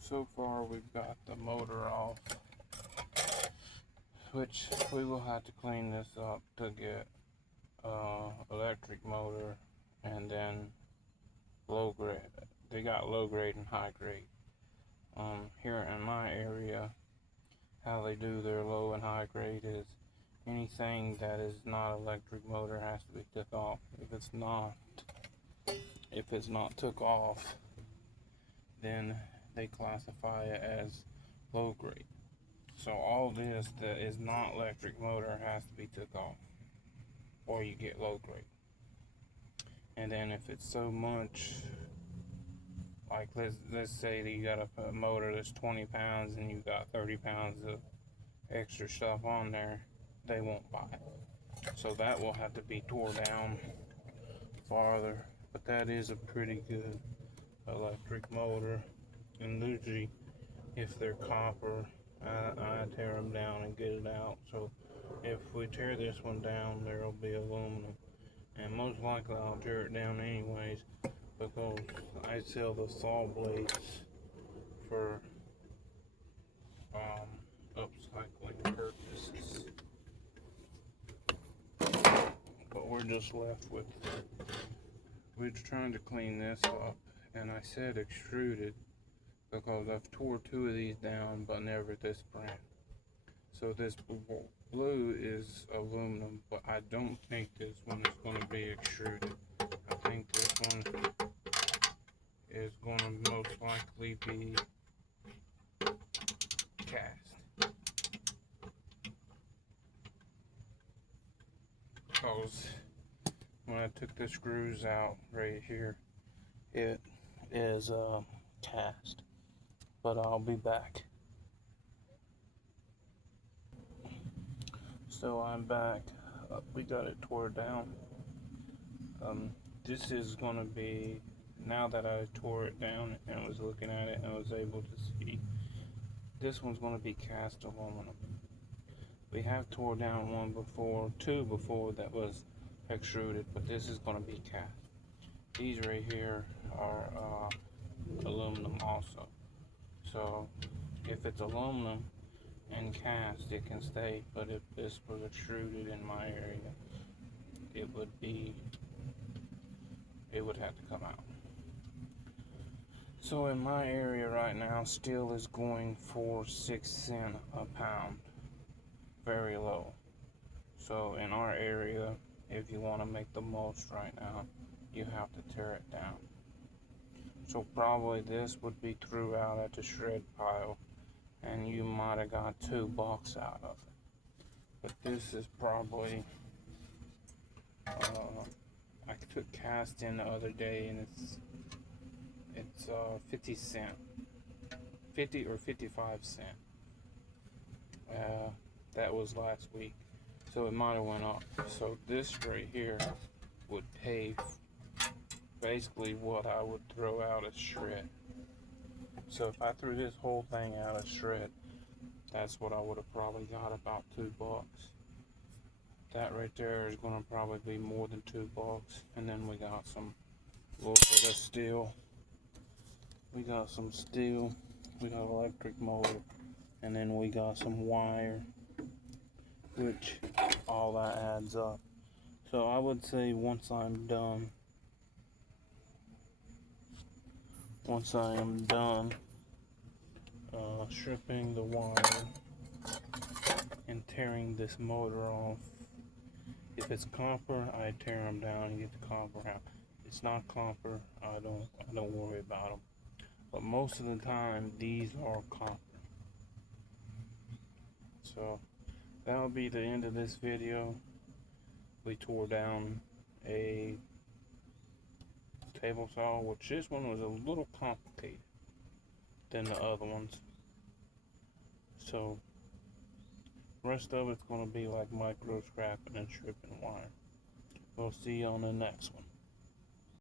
So far we've got the motor off, which we will have to clean this up to get electric motor, and then low grade. They got low grade and high grade. Here in my area, how they do their low and high grade is anything that is not electric motor has to be took off. If it's not took off, then they classify it as low grade. So all this that is not electric motor has to be took off, or you get low grade. And then if it's so much, like let's say that you got a motor that's 20 pounds and you got 30 pounds of extra stuff on there, they won't buy it. So that will have to be tore down farther. But that is a pretty good electric motor. And usually, if they're copper, I tear them down and get it out. So if we tear this one down, there will be aluminum. And most likely I'll tear it down anyways, because I sell the saw blades for upcycling purposes. But we're just left with, we're trying to clean this up, and I said extruded because I've tore 2 of these down, but never this brand. So this blue is aluminum, but I don't think this one is going to be extruded. I think this one is going to most likely be cast. Because when I took the screws out right here, it is cast. But I'll be back. So I'm back. We got it tore down. This is going to be, now that I tore it down and was looking at it and was able to see, this one's going to be cast aluminum. We have tore down 2 before that was extruded, but this is going to be cast. These right here are aluminum also. So if it's aluminum and cast, it can stay, but if this was extruded in my area, it would have to come out. So in my area right now, steel is going for 6 cents a pound, very low. So in our area, if you want to make the most right now, you have to tear it down. So probably this would be threw out at the shred pile, and you might have got $2 out of it. But this is probably, I took cast in the other day, and it's 50 cents, 50 or 55 cents. That was last week, so it might have went up. So this right here would pay basically what I would throw out as shred. So if I threw this whole thing out as shred, that's what I would have probably got, about $2. That right there is going to probably be more than $2. And then we got some little bit of steel. We got some steel. We got electric motor, and then we got some wire, which all that adds up. So I would say once I am done stripping the wire and tearing this motor off, if it's copper, I tear them down and get the copper out. If it's not copper, I don't worry about them. But most of the time, these are copper. So that'll be the end of this video. We tore down a table saw, which this one was a little complicated than the other ones. So rest of it's going to be like micro scrapping and stripping wire. We'll see you on the next one.